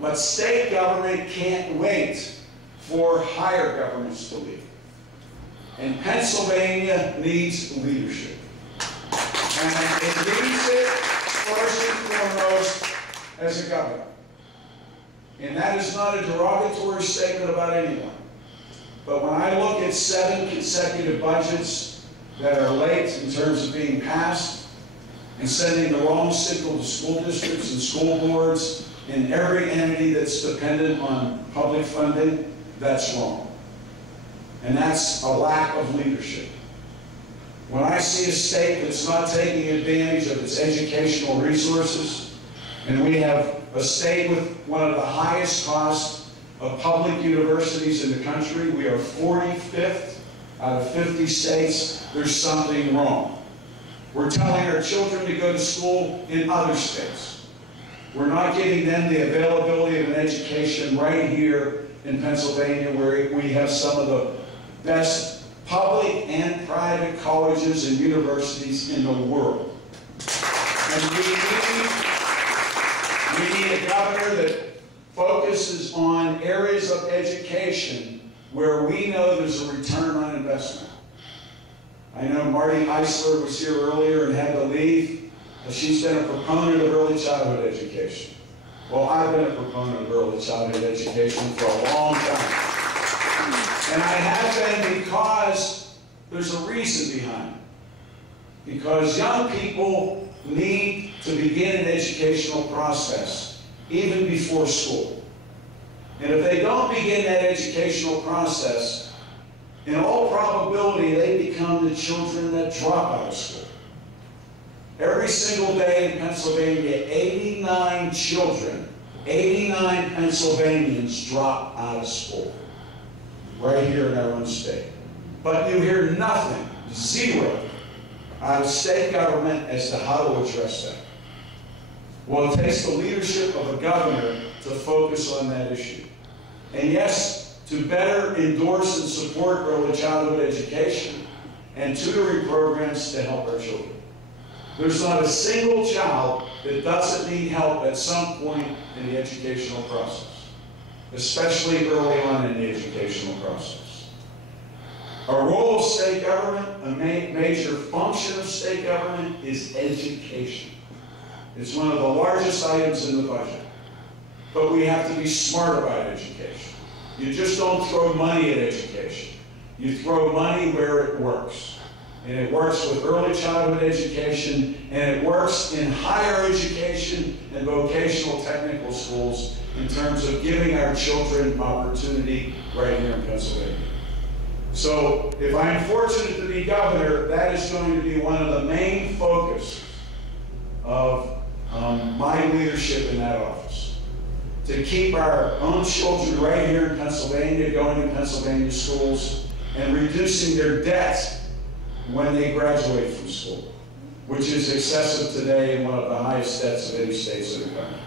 But state government can't wait for higher governments to lead. And Pennsylvania needs leadership. And it needs it first and foremost as a governor. And that is not a derogatory statement about anyone. But when I look at 7 consecutive budgets that are late in terms of being passed and sending the wrong signal to school districts and school boards and every entity that's dependent on public funding, that's wrong. And that's a lack of leadership. When I see a state that's not taking advantage of its educational resources, and we have a state with one of the highest costs of public universities in the country, we are 45th out of 50 states, there's something wrong. We're telling our children to go to school in other states. We're not giving them the availability of an education right here in Pennsylvania, where we have some of the best public and private colleges and universities in the world. And we need a governor that focuses on areas of education where we know there's a return on investment. I know Marty Eisler was here earlier and had to leave. She's been a proponent of early childhood education. Well, I've been a proponent of early childhood education for a long time. And I have been because there's a reason behind it. Because young people need to begin an educational process even before school. And if they don't begin that educational process, in all probability, they become the children that drop out of school. Every single day in Pennsylvania, 89 children, 89 Pennsylvanians drop out of school, right here in our own state. But you hear nothing, zero, out of state government as to how to address that. Well, it takes the leadership of a governor to focus on that issue. And yes, to better endorse and support early childhood education and tutoring programs to help our children. There's not a single child that doesn't need help at some point in the educational process, especially early on in the educational process. A role of state government, a major function of state government, is education. It's one of the largest items in the budget. But we have to be smart about education. You just don't throw money at education. You throw money where it works. And it works with early childhood education, and it works in higher education and vocational technical schools in terms of giving our children opportunity right here in Pennsylvania. So if I'm fortunate to be governor, that is going to be one of the main focuses of my leadership in that office. To keep our own children right here in Pennsylvania, going to Pennsylvania schools, and reducing their debt when they graduate from school, which is excessive today and one of the highest debts of any states in the country.